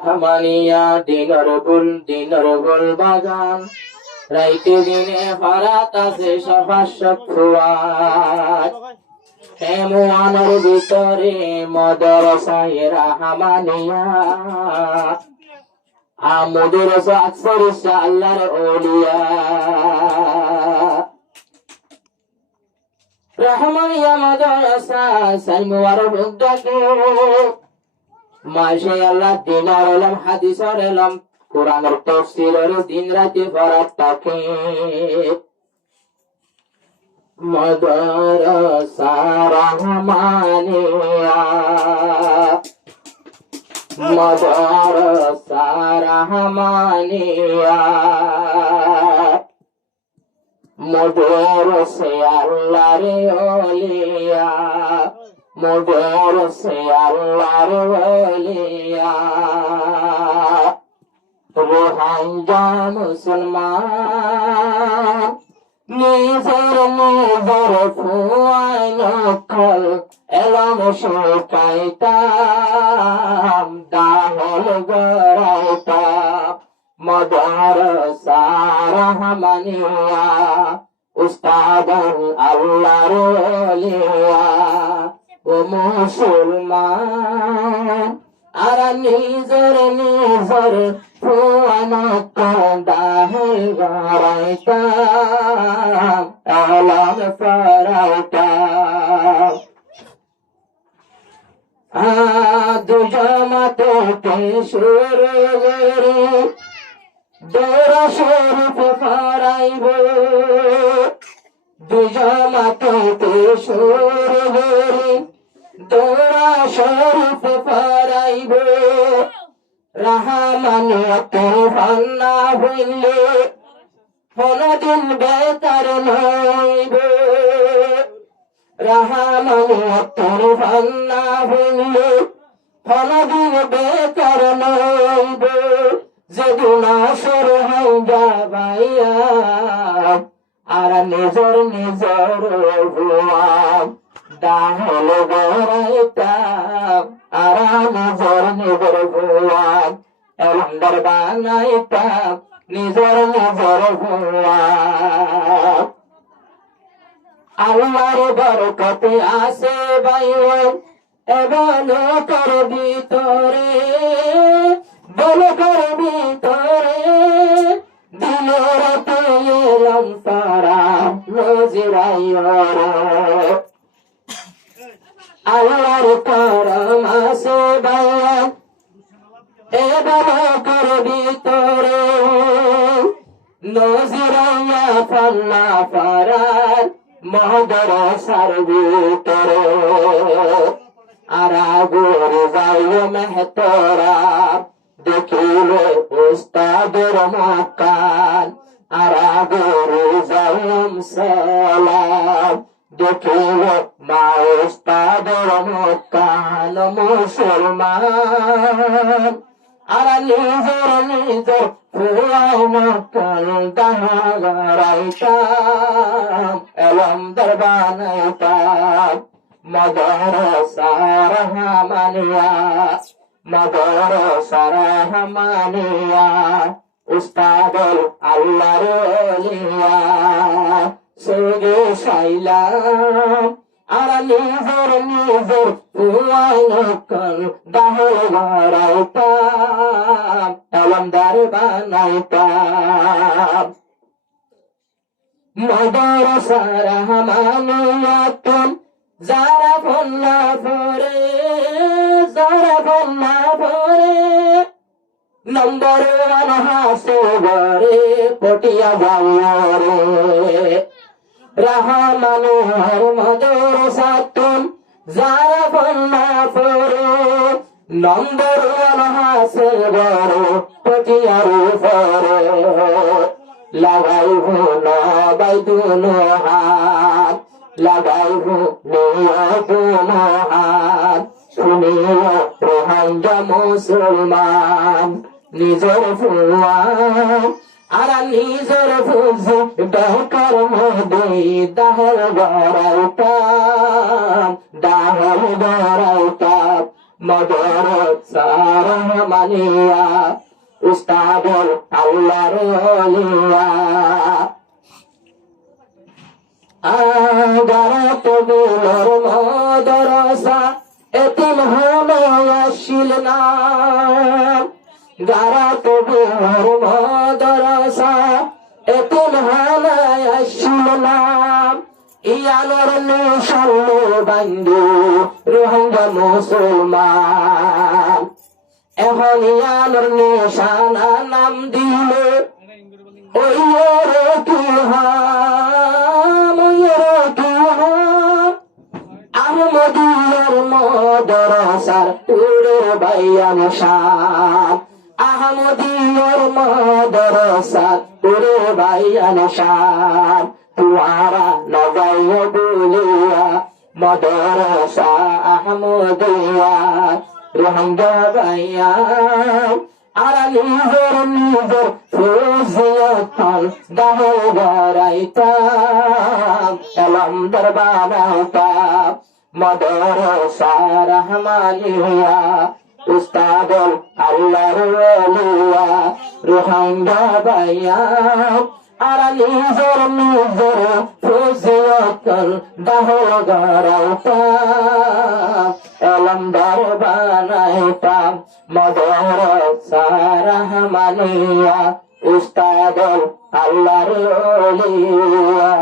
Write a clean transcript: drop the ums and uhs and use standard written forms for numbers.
হামানিয়া দিনর গোল বাগান রাইতে দিনে ফারাত আছে সফাসব ফুয়াত হেমুয়ানোর ভিতরে মদরসায় রাহমানিয়া আমুদের সাকসর আল্লাহর ওলিয়া রাহমানিয়া মদরসা সাইমুয়ার বুদ্দাকে মাসে আল্লাহ দিনার এলাম হাদিসর এলাম কোরআনের তাফসীরের দিন রাতে ফরাত থাকে মাদ্রাসা রহমানিয়া মাদ্রাসা রহমানিয়া মদরসে আল্লাহর ওলিয়া মদরসে আল্লাহর ওলিয়া রোহাঙ্গা মুসলমান নিজের ফুয়াই নকল এলাম শুকাইতাম দাহল গড়াইতাম মদরসা রহমানিয়া উস্তাদ আল্লাহর ওলিয়া ও মুসলমান আর নিজের ফুয়াই নকল দাহল গড়াইতাম এলাম ফরাইতাম দুজমাতে শুরু দৌড়া শরীফ ফরাইব দুজমাতে শুরু দৌড়া শরীফ ফরাইব রাহমানিয়ত ভান্না হইলে কোনদিন বেতার নইব রাহমানিয়ত ভান্না হইলে কোনদিন বেতার নইব যেদিন আসর হাইবা বাইয়া আর নিজর ভুয়া দাহল গড়াইতাম আর নিজর ভুয়া এলন্দার বানাইতাম নিজর ভুয়া আল্লাহর বরকতে আসে বাইন এবলকের ভিতরে বলকের ভিতরে দিনের পেলাম তারা নজিরাইরে আল্লাহর করম আসে বাইন এবলকের ভিতরে নজিরাইয়া ফান্না ফারার মদরসার ভিতরে আরাগোর যাইও মেহতরা দেখিলে উস্তাদের মকান আরাগোর যাইম সালাম দেখিলে মা উস্তাদের মকান মুসলমান আর নিজর ফুয়াই নকল দাহরাইতাম এলম দরবানাইতাম মদরসা রহমানিয়া মদরসা রহমানিয়া উস্তাদ আল্লাহর ওলিয়া সুগে সাইলাম আর নিজর ফুয়াই নকল দাহরাইতাম এলম দরবানাইতাম মদরসা রহমানিয়াতুন যারা ফন্না ভরে নম্বর হাসে ঘরে পটিয়া যাওয়ারে রহমানুর মদরসাতুন যারা ফন্না ভরে নম্বর হাসে ঘরে পটিয়ার ভরে লাগাইব নবাইদুন হাত লাগাইব নিয়তুন হাত শুনিও রোহাঙ্গা মুসলমান নিজর ফুয়া আর নিজর ফুজি ডহকার মধ্যে দাহল গড়াইতাম মাদ্রাসা রহমানিয়া উস্তাদুল আল্লাহর ওলিয়া গারাত গুলোর মাদ্রাসা এতিম হলে আসিল না গারাত গুলোর মাদ্রাসা এতিম হলে আসিল না ইয়ানোর নিশাল বন্ধু রোহিঙ্গা মুসলমান এখন ইয়ানোর নিশানা নাম দিলে ওই রে কি আহমদিয়ার মাদ্রাসার উড়ে বাইয়ান শান আহমদিয়ার মাদ্রাসার উড়ে বাইয়ান শান তুয়ারা নগাইয়া বুলিয়া মাদ্রাসা আহমদিয়া রোহিঙ্গা বাইয়া আর নিজের ফৌজিয়তন গাহে গড়াইতাম এলম দরবানাইতাম মাদ্রাসা রহমানিয়া উস্তাদুল আল্লাহর ওলিয়া রোহিঙ্গা বাইয়া আর নিজের ফৌজিয়তন গাহে গড়াইতাম এলম দরবানাইতাম মাদ্রাসা রহমানিয়া উস্তাদুল আল্লাহর ওলিয়া